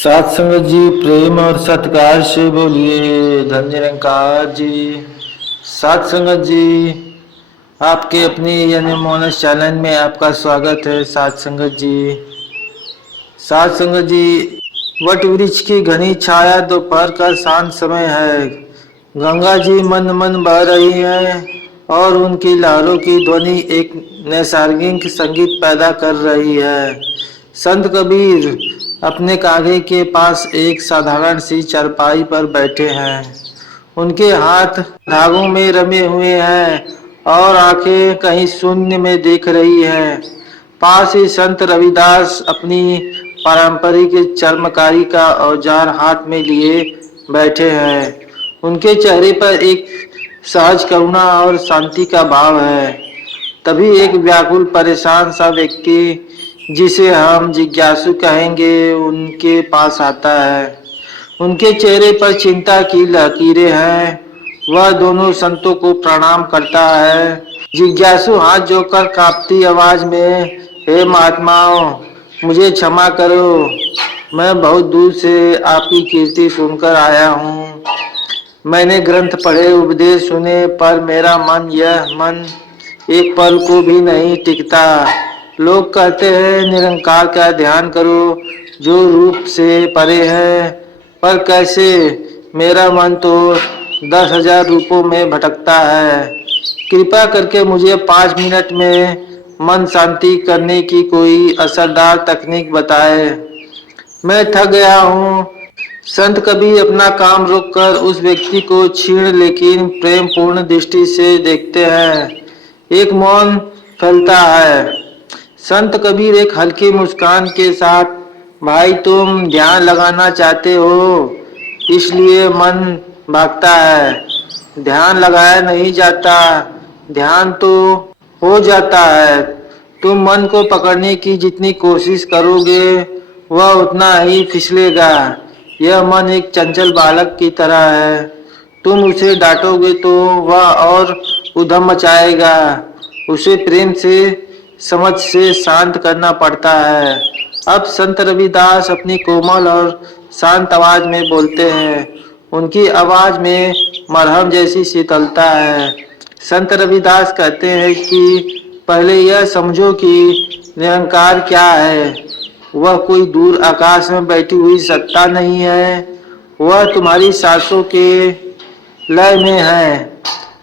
सात संगत जी प्रेम और सत्कार से बोलिए धन निरंकार जी। सात संगत जी आपके अपनी यानी मोनस चैनल में आपका स्वागत है। सात संगत जी, सात संगत जी, वट वृक्ष की घनी छाया दोपहर का शांत समय है। गंगा जी मन मन बह रही है और उनकी लहरों की ध्वनि एक नैसर्गिक संगीत पैदा कर रही है। संत कबीर अपने कांधे के पास एक साधारण सी चारपाई पर बैठे हैं। उनके हाथ धागों में रमे हुए हैं और आंखें कहीं शून्य में देख रही हैं। पास ही संत रविदास अपनी पारंपरिक चर्मकारी का औजार हाथ में लिए बैठे हैं। उनके चेहरे पर एक सहज करुणा और शांति का भाव है। तभी एक व्याकुल परेशान सा व्यक्ति, जिसे हम जिज्ञासु कहेंगे, उनके पास आता है। उनके चेहरे पर चिंता की लकीरें हैं। वह दोनों संतों को प्रणाम करता है। जिज्ञासु हाथ जोड़कर कांपती आवाज में, हे महात्माओं, मुझे क्षमा करो, मैं बहुत दूर से आपकी कीर्ति सुनकर आया हूँ। मैंने ग्रंथ पढ़े, उपदेश सुने, पर मेरा यह मन एक पल को भी नहीं टिकता। लोग कहते हैं निरंकार का ध्यान करो जो रूप से परे है, पर कैसे? मेरा मन तो 10,000 रूपों में भटकता है। कृपा करके मुझे 5 मिनट में मन शांति करने की कोई असरदार तकनीक बताए। मैं थक गया हूँ। संत कबीर अपना काम रोककर उस व्यक्ति को क्षीण लेकिन प्रेम पूर्ण दृष्टि से देखते हैं। एक मौन फैलता है। संत कबीर एक हल्की मुस्कान के साथ, भाई तुम ध्यान लगाना चाहते हो इसलिए मन भागता है। ध्यान लगाया नहीं जाता, ध्यान तो हो जाता है। तुम मन को पकड़ने की जितनी कोशिश करोगे वह उतना ही फिसलेगा। यह मन एक चंचल बालक की तरह है। तुम उसे डांटोगे तो वह और उधम मचाएगा। उसे प्रेम से, समझ से शांत करना पड़ता है। अब संत रविदास अपनी कोमल और शांत आवाज में बोलते हैं। उनकी आवाज में मरहम जैसी शीतलता है। संत रविदास कहते हैं कि पहले यह समझो कि निरंकार क्या है। वह कोई दूर आकाश में बैठी हुई सत्ता नहीं है। वह तुम्हारी सांसों के लय में है,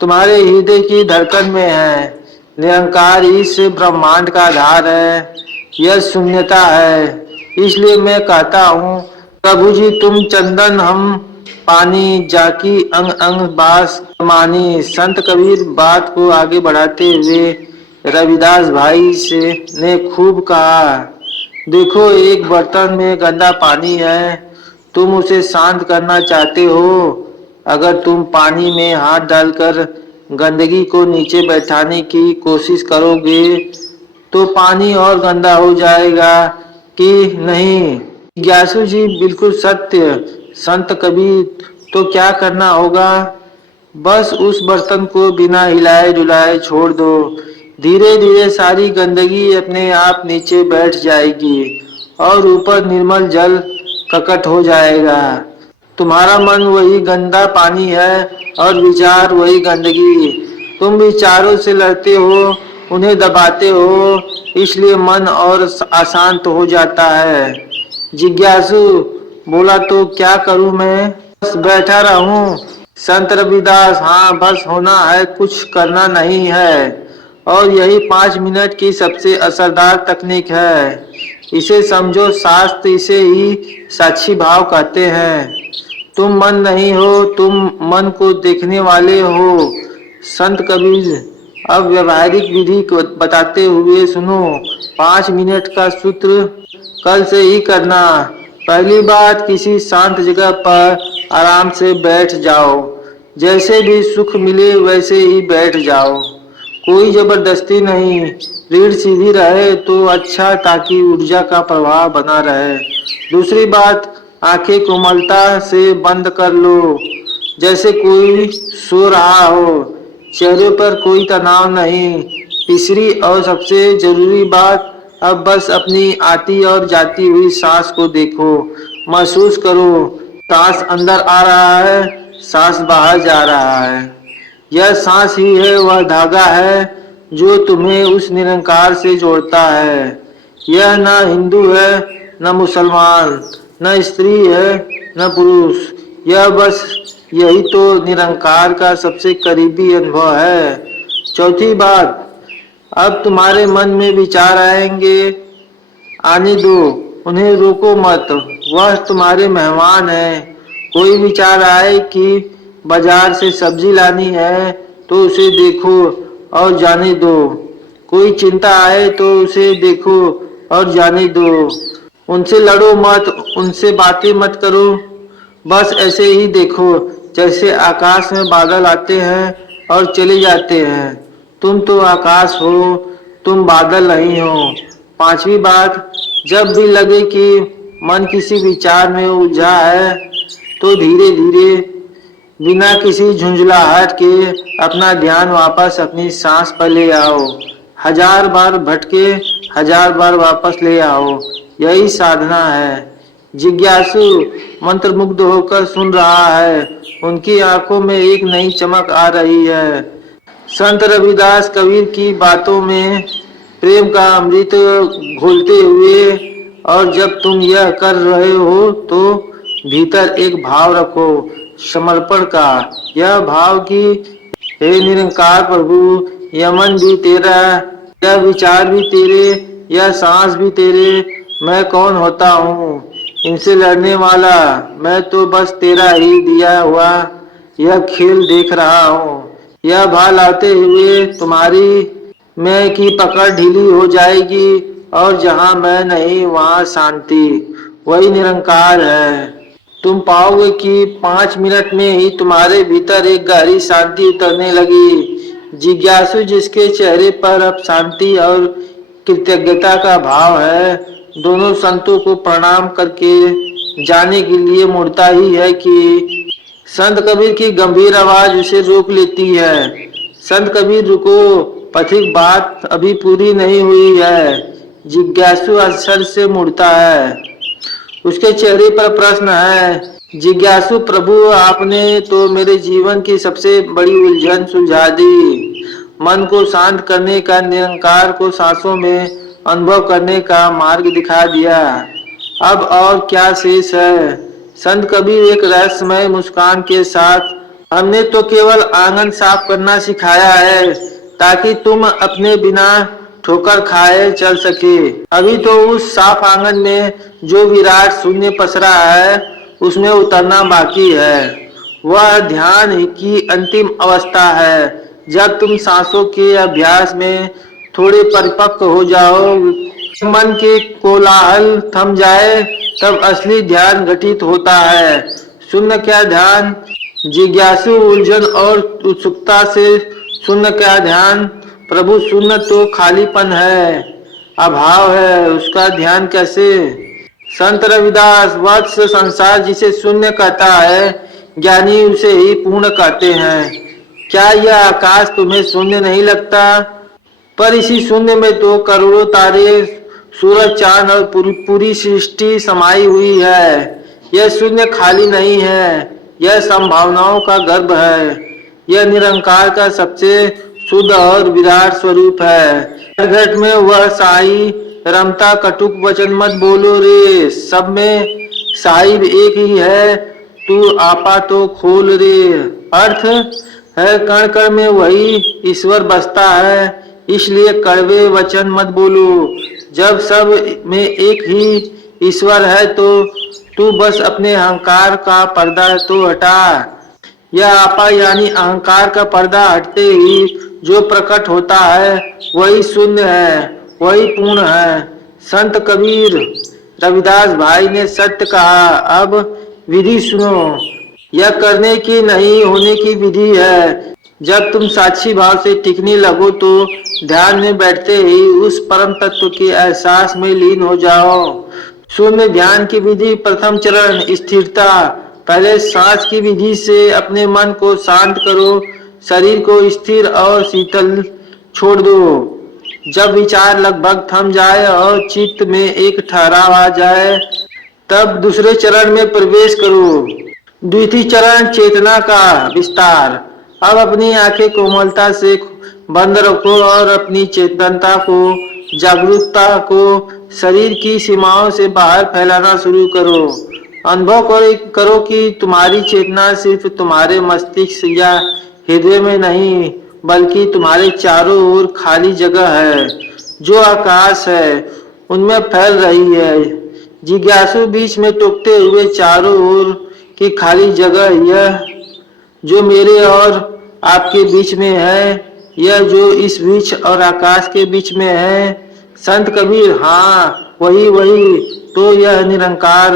तुम्हारे हृदय की धड़कन में है। निरंकार इस ब्रह्मांड का आधार है, यह शून्यता है। इसलिए मैं कहता हूँ, प्रभु जी तुम चंदन, हम पानी, जाकी अंग अंग बास मानी। संत कबीर बात को आगे बढ़ाते हुए रविदास भाई से ने खूब कहा, देखो एक बर्तन में गंदा पानी है, तुम उसे शांत करना चाहते हो। अगर तुम पानी में हाथ डालकर गंदगी को नीचे बैठाने की कोशिश करोगे तो पानी और गंदा हो जाएगा कि नहीं? जिज्ञासु जी बिल्कुल सत्य। संत कबीर, तो क्या करना होगा? बस उस बर्तन को बिना हिलाए डुलाए छोड़ दो। धीरे धीरे सारी गंदगी अपने आप नीचे बैठ जाएगी और ऊपर निर्मल जल प्रकट हो जाएगा। तुम्हारा मन वही गंदा पानी है और विचार वही गंदगी। तुम विचारों से लड़ते हो, उन्हें दबाते हो, इसलिए मन और अशांत हो जाता है। जिज्ञासु बोला, तो क्या करूं मैं? बस बैठा रहूं? संत रविदास, हाँ बस होना है, कुछ करना नहीं है। और यही 5 मिनट की सबसे असरदार तकनीक है। इसे समझो, शास्त्र इसे ही साक्षी भाव कहते हैं। तुम मन नहीं हो, तुम मन को देखने वाले हो। संत कबीर अब व्यवहारिक विधि को बताते हुए सुनो। 5 मिनट का सूत्र कल से ही करना। पहली बात, किसी शांत जगह पर आराम से बैठ जाओ। जैसे भी सुख मिले वैसे ही बैठ जाओ, कोई जबरदस्ती नहीं। रीढ़ सीधी रहे तो अच्छा, ताकि ऊर्जा का प्रवाह बना रहे। दूसरी बात, आंखें कोमलता से बंद कर लो, जैसे कोई सो रहा हो। चेहरे पर कोई तनाव नहीं। तीसरी और सबसे जरूरी बात, अब बस अपनी आती और जाती हुई सांस को देखो, महसूस करो। सांस अंदर आ रहा है, सांस बाहर जा रहा है। यह सांस ही है वह धागा है जो तुम्हें उस निरंकार से जोड़ता है। यह न हिंदू है, न मुसलमान, न स्त्री है, न पुरुष। यह बस यही तो निरंकार का सबसे करीबी अनुभव है। चौथी बात, अब तुम्हारे मन में विचार आएंगे, आने दो, उन्हें रोको मत, वह तुम्हारे मेहमान है। कोई विचार आए कि बाजार से सब्जी लानी है तो उसे देखो और जाने दो। कोई चिंता आए तो उसे देखो और जाने दो। उनसे लड़ो मत, उनसे बातें मत करो, बस ऐसे ही देखो जैसे आकाश में बादल आते हैं और चले जाते हैं। तुम तो आकाश हो, तुम बादल नहीं हो। पांचवी बात, जब भी लगे कि मन किसी विचार में उलझा है तो धीरे धीरे बिना किसी झुंझलाहट के अपना ध्यान वापस अपनी सांस पर ले आओ। 1000 बार भटके, 1000 बार वापस ले आओ। यही साधना है। जिज्ञासु मंत्रमुग्ध होकर सुन रहा है, उनकी आंखों में एक नई चमक आ रही है। संत रविदास कबीर की बातों में प्रेम का अमृत घोलते हुए, और जब तुम यह कर रहे हो तो भीतर एक भाव रखो, समर्पण का। यह भाव कि हे निरंकार प्रभु, यह मन भी तेरा, यह विचार भी तेरे, यह सांस भी तेरे, मैं कौन होता हूँ इनसे लड़ने वाला। मैं तो बस तेरा ही दिया हुआ यह खेल देख रहा हूँ। यह भाव लाते हुए तुम्हारी मैं की पकड़ ढीली हो जाएगी और जहाँ मैं नहीं वहाँ शांति। वही निरंकार है। तुम पाओगे कि 5 मिनट में ही तुम्हारे भीतर एक गहरी शांति उतरने लगी। जिज्ञासु जिसके चेहरे पर अब शांति और कृतज्ञता का भाव है, दोनों संतों को प्रणाम करके जाने के लिए मुड़ता ही है कि संत कबीर की गंभीर आवाज उसे रोक लेती है। संत कबीर रुको, पथिक बात अभी पूरी नहीं हुई है। जिज्ञासु आश्चर्य से मुड़ता है। उसके चेहरे पर प्रश्न है, जिज्ञासु प्रभु, आपने तो मेरे जीवन की सबसे बड़ी उलझन सुलझा दी। मन को शांत करने का, निरंकार को सांसों में अनुभव करने का मार्ग दिखा दिया। अब और क्या शेष है? संत कबीर एक रहस्यमय मुस्कान के साथ, हमने तो केवल आंगन साफ करना सिखाया है ताकि तुम अपने बिना ठोकर खाए चल सके। अभी तो उस साफ आंगन में जो विराट शून्य पसरा है उसमें उतरना बाकी है। वह ध्यान की अंतिम अवस्था है। जब तुम सांसों के अभ्यास में थोड़े परिपक्व हो जाओ, मन के कोलाहल थम जाए, तब असली ध्यान घटित होता है। शून्य क्या ध्यान? जिज्ञासु उलझन और उत्सुकता से, शून्य क्या ध्यान? प्रभु, शून्य तो खालीपन है, अभाव है, उसका ध्यान कैसे? संत रविदास, वत्स, संसार जिसे शून्य कहता है, ज्ञानी उसे ही पूर्ण कहते हैं। क्या यह आकाश तुम्हें शून्य नहीं लगता? पर इसी शून्य में तो करोड़ों तारे, सूरज, चांद और पूरी सृष्टि समाई हुई है। यह शून्य खाली नहीं है, यह संभावनाओं का गर्भ है। यह निरंकार का सबसे शुद्ध और विराट स्वरूप है। घट में वह साई रमता, कटुक वचन मत बोलो रे, सब में साहिब एक ही है, तू आपा तो खोल रे। अर्थ है कण कण में वही ईश्वर बसता है, इसलिए कड़वे वचन मत बोलो। जब सब में एक ही ईश्वर है तो तू बस अपने अहंकार का पर्दा तो हटा। यह आपा यानी अहंकार का पर्दा हटते ही जो प्रकट होता है वही शून्य है, वही पूर्ण है। संत कबीर रविदास भाई ने सत्य कहा। अब विधि सुनो, यह करने की नहीं होने की विधि है। जब तुम साक्षी भाव से टिकने लगो तो ध्यान में बैठते ही उस परम तत्व के एहसास में लीन हो जाओ। शून्य ध्यान की विधि, प्रथम चरण स्थिरता। पहले सांस की विधि से अपने मन को शांत करो, शरीर को स्थिर और शीतल छोड़ दो। जब विचार लगभग थम जाए और चित्त में एक ठहराव आ जाए, तब दूसरे चरण में प्रवेश करो। द्वितीय चरण चेतना का विस्तार। अब अपनी आंखें कोमलता से बंद रखो और अपनी चेतनता को, जागरूकता को शरीर की सीमाओं से बाहर फैलाना शुरू करो। अनुभव करो कि तुम्हारी चेतना सिर्फ तुम्हारे मस्तिष्क या हृदय में नहीं, बल्कि तुम्हारे चारों ओर खाली जगह है, जो आकाश है, उनमें फैल रही है। जिज्ञासु बीच में टूटते हुए चारों ओर की खाली जगह, यह जो मेरे और आपके बीच में है, यह जो इस वृक्ष और आकाश के बीच में है। संत कबीर, हाँ वही वही तो यह निरंकार।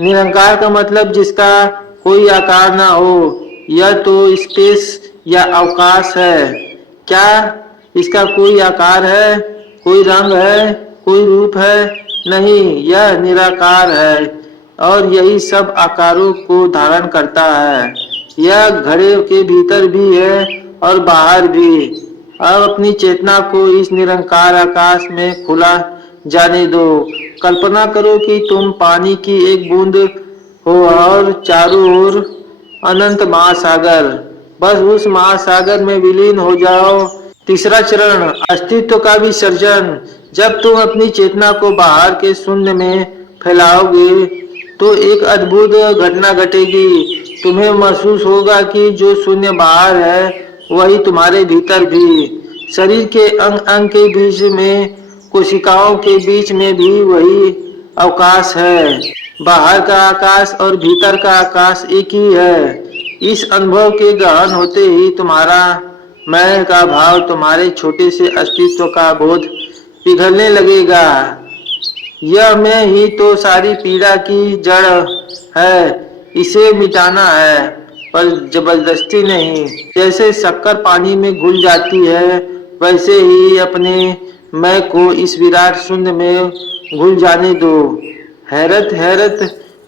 निरंकार का मतलब जिसका कोई आकार ना हो। यह तो स्पेस या अवकाश है। क्या इसका कोई आकार है, कोई रंग है, कोई रूप है? नहीं, यह निराकार है और यही सब आकारों को धारण करता है। यह घड़े के भीतर भी है और बाहर भी। अब अपनी चेतना को इस निरंकार आकाश में खुला जाने दो। कल्पना करो कि तुम पानी की एक बूंद हो और चारों ओर अनंत महासागर। बस उस महासागर में विलीन हो जाओ। तीसरा चरण अस्तित्व का विसर्जन। जब तुम अपनी चेतना को बाहर के शून्य में फैलाओगे, तो एक अद्भुत घटना घटेगी। तुम्हें महसूस होगा कि जो शून्य बाहर है, वही तुम्हारे भीतर भी। शरीर के अंग अंग के बीच में, कोशिकाओं के बीच में भी वही अवकाश है। बाहर का आकाश और भीतर का आकाश एक ही है। इस अनुभव के गहन होते ही तुम्हारा मैं का भाव, तुम्हारे छोटे से अस्तित्व का बोध पिघलने लगेगा। यह मैं ही तो सारी पीड़ा की जड़ है, इसे मिटाना है, पर जबरदस्ती नहीं। जैसे शक्कर पानी में घुल जाती है, वैसे ही अपने मैं को इस विराट शून्य में घुल जाने दो। हैरत हैरत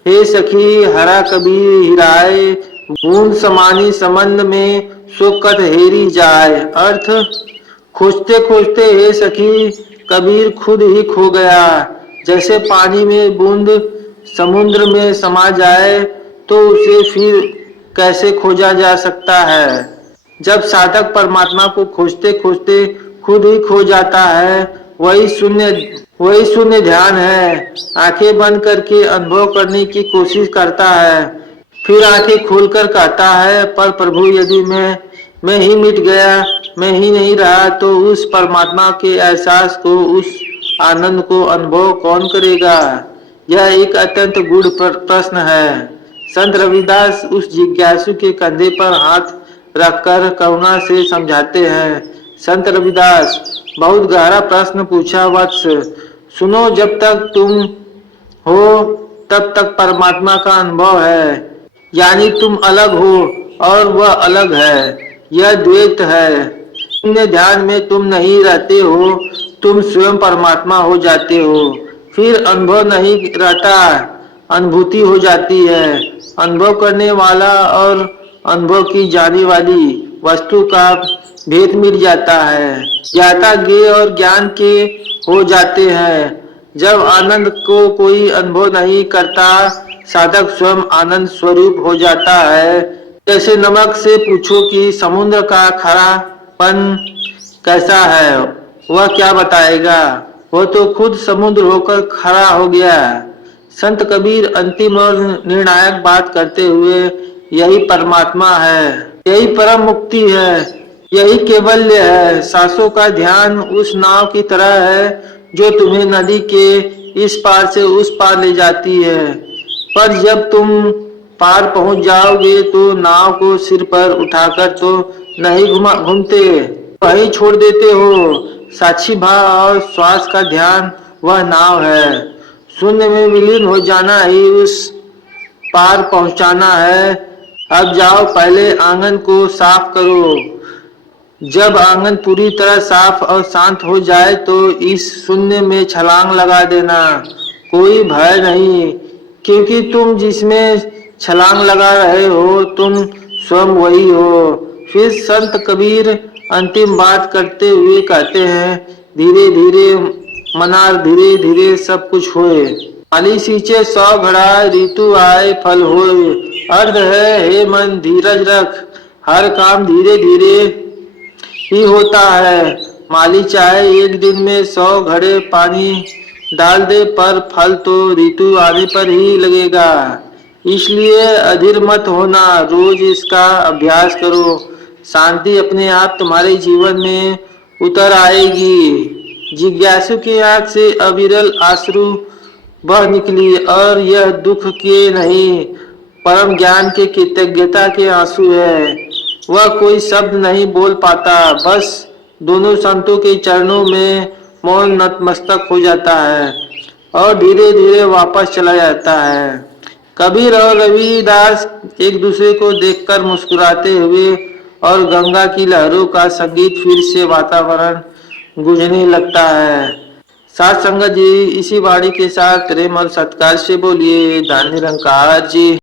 हे सखी, हरा कबीर हिराए, बूंद समानी संबंध में सोकत हेरी जाए। अर्थ, खोजते खोजते हे सखी, कबीर खुद ही खो गया। जैसे पानी में बूंद समुद्र में समा जाए, तो उसे फिर कैसे खोजा जा सकता है? जब साधक परमात्मा को खोजते खोजते खुद ही खो जाता है, वही शून्य ध्यान है। आंखें बंद करके अनुभव करने की कोशिश करता है, फिर आंखें खोलकर कहता है, पर प्रभु यदि मैं ही मिट गया, मैं ही नहीं रहा, तो उस परमात्मा के एहसास को, उस आनंद को अनुभव कौन करेगा? यह एक अत्यंत गूढ़ प्रश्न है। संत रविदास उस जिज्ञासु के कंधे पर हाथ रखकर करुणा से समझाते हैं। संत रविदास, बहुत गहरा प्रश्न पूछा वत्स। सुनो, जब तक तुम हो तब तक परमात्मा का अनुभव है, यानी तुम अलग हो और वह अलग है। यह द्वैत है। शून्य ध्यान में तुम नहीं रहते हो, तुम स्वयं परमात्मा हो जाते हो। फिर अनुभव नहीं रहता, अनुभूति हो जाती है। अनुभव करने वाला और अनुभव की जाने वाली वस्तु का भेद मिल जाता है। ज्ञाता ज्ञेय और ज्ञान के हो जाते हैं। जब आनंद को कोई अनुभव नहीं करता, साधक स्वयं आनंद स्वरूप हो जाता है। जैसे नमक से पूछो कि समुद्र का खारापन कैसा है, वह क्या बताएगा? वह तो खुद समुद्र होकर खड़ा हो गया। संत कबीर अंतिम और निर्णायक बात करते हुए, यही परमात्मा है, यही परम मुक्ति है, यही केवल्य है। सांसों का ध्यान उस नाव की तरह है जो तुम्हें नदी के इस पार से उस पार ले जाती है। पर जब तुम पार पहुंच जाओगे, तो नाव को सिर पर उठाकर तो नहीं घूमते, वहीं छोड़ देते हो। साक्षी भाव और श्वास का ध्यान वह नाव है। शून्य में विलीन हो जाना ही उस पार पहुंचाना है। अब जाओ, पहले आंगन को साफ करो। जब आंगन पूरी तरह साफ और शांत हो जाए, तो इस शून्य में छलांग लगा देना। कोई भय नहीं, क्योंकि तुम जिसमें छलांग लगा रहे हो, तुम स्वयं वही हो। फिर संत कबीर अंतिम बात करते हुए कहते हैं, धीरे धीरे मनार धीरे धीरे सब कुछ होए। माली सींचे 100 घड़ा ऋतु आए फल होए। अर्थ है, हे मन धीरज रख, हर काम धीरे धीरे ही होता है। माली चाहे एक दिन में 100 घड़े पानी डाल दे, पर फल तो ऋतु आने पर ही लगेगा। इसलिए अधीर मत होना, रोज इसका अभ्यास करो। शांति अपने आप तुम्हारे जीवन में उतर आएगी। जिज्ञासु की आंख से अविरल आंसू बह निकली, और यह दुख के नहीं, परम ज्ञान के कृतज्ञता के आंसू है। वह कोई शब्द नहीं बोल पाता, बस दोनों संतों के चरणों में मौन नतमस्तक हो जाता है और धीरे धीरे वापस चला जाता है। कबीर और रविदास एक दूसरे को देखकर मुस्कुराते हुए, और गंगा की लहरों का संगीत फिर से वातावरण गूंजने लगता है। साथ संगत जी, इसी वाणी के साथ प्रेम और सत्कार से बोलिए धन निरंकार जी।